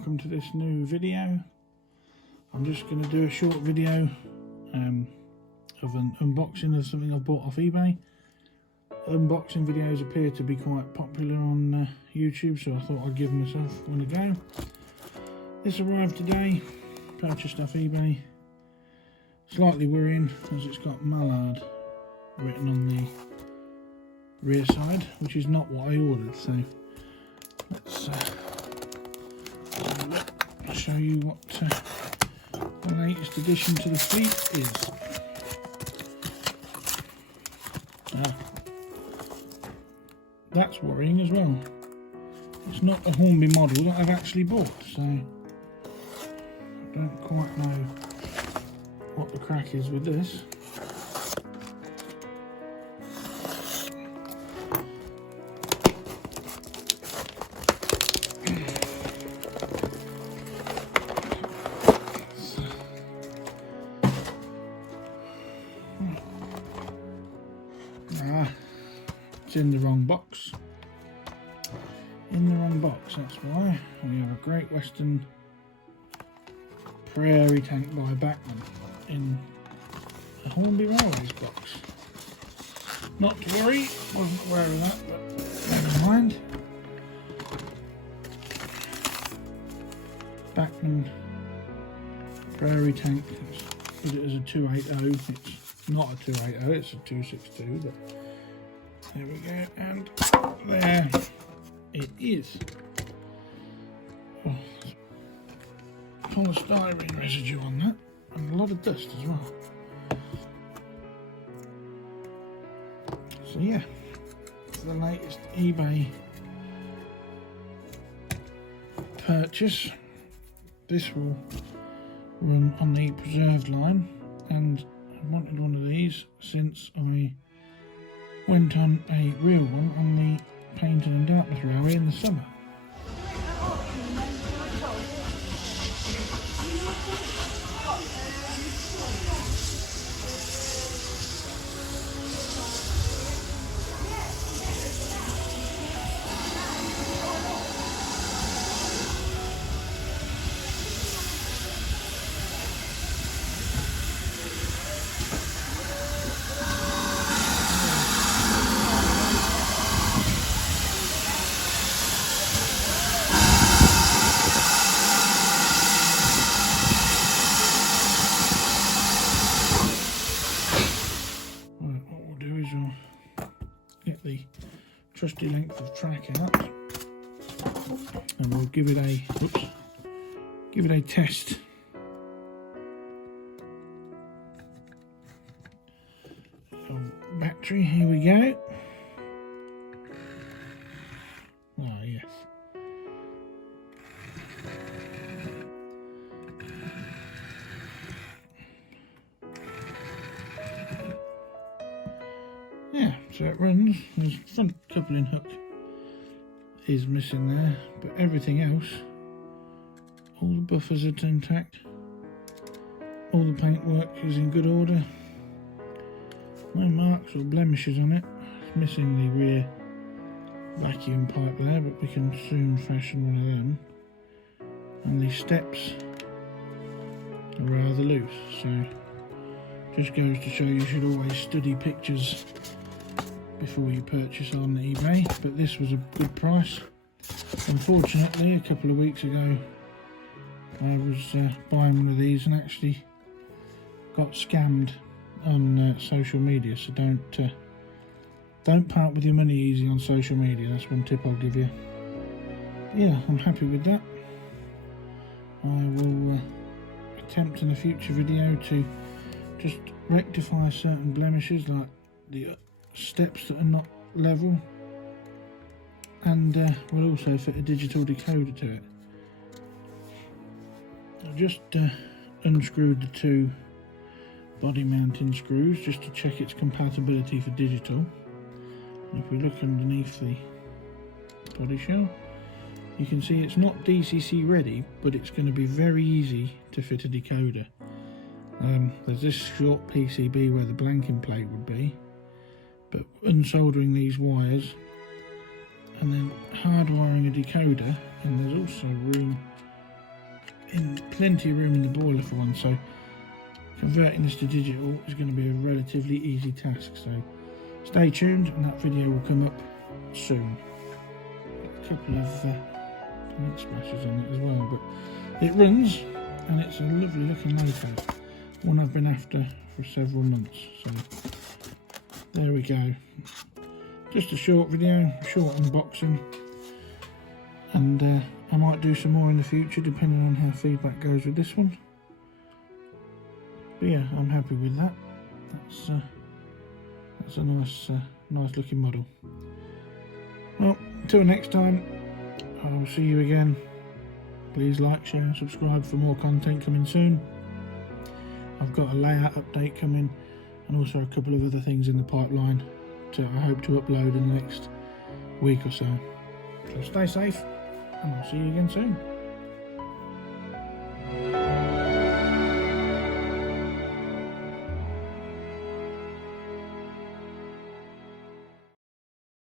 welcome to this new video. I'm just going to do a short video of an unboxing of something I've bought off eBay. Unboxing videos appear to be quite popular on YouTube, so I thought I'd give myself one a go. This arrived today, purchased off eBay. Slightly worrying as it's got Mallard written on the rear side, which is not what I ordered, so let's I'll show you what the latest addition to the fleet is. That's worrying as well. It's not a Hornby model that I've actually bought, so I don't quite know what the crack is with this. It's in the wrong box. In the wrong box, that's why. We have a Great Western Prairie Tank by Bachmann in a Hornby Railways box. Not to worry, wasn't aware of that, but never mind. Bachmann Prairie Tank, put it as a 280. It's not a 280, it's a 262, but there we go, and there it is. Oh, polystyrene residue on that, and a lot of dust as well. So yeah, it's the latest eBay purchase. This will run on the preserved line, and I wanted one of these since I went on a real one on the Paynton and Dartmouth Railway in the summer. Get the trusty length of track out, and we'll give it a test. Battery, here we go. Ah, yes. Yeah, so it runs. The front coupling hook is missing there, but everything else, all the buffers are intact, all the paintwork is in good order, no marks or blemishes on it. It's missing the rear vacuum pipe there, but we can soon fashion one of them. And the steps are rather loose, so just goes to show you should always study pictures before you purchase on eBay, but this was a good price. Unfortunately, a couple of weeks ago I was buying one of these and actually got scammed on social media, so don't part with your money easy on social media. That's one tip I'll give you. Yeah, I'm happy with that. I will attempt in a future video to just rectify certain blemishes, like the steps that are not level, and we'll also fit a digital decoder to it. I've just unscrewed the two body mounting screws just to check its compatibility for digital. And if we look underneath the body shell, you can see it's not DCC ready, but it's going to be very easy to fit a decoder. There's this short PCB where the blanking plate would be, but unsoldering these wires and then hardwiring a decoder, and there's also room plenty of room in the boiler for one, so converting this to digital is going to be a relatively easy task. So stay tuned, and that video will come up soon. A couple of paint splashes on it as well, but it runs and it's a lovely looking laser, one I've been after for several months. So there we go, just a short video, short unboxing, and I might do some more in the future depending on how feedback goes with this one. But yeah, I'm happy with that. That's a nice looking model. Well, until next time, I will see you again. Please like, share and subscribe for more content coming soon. I've got a layout update coming, and also a couple of other things in the pipeline I hope to upload in the next week or so. So stay safe, and I'll see you again soon.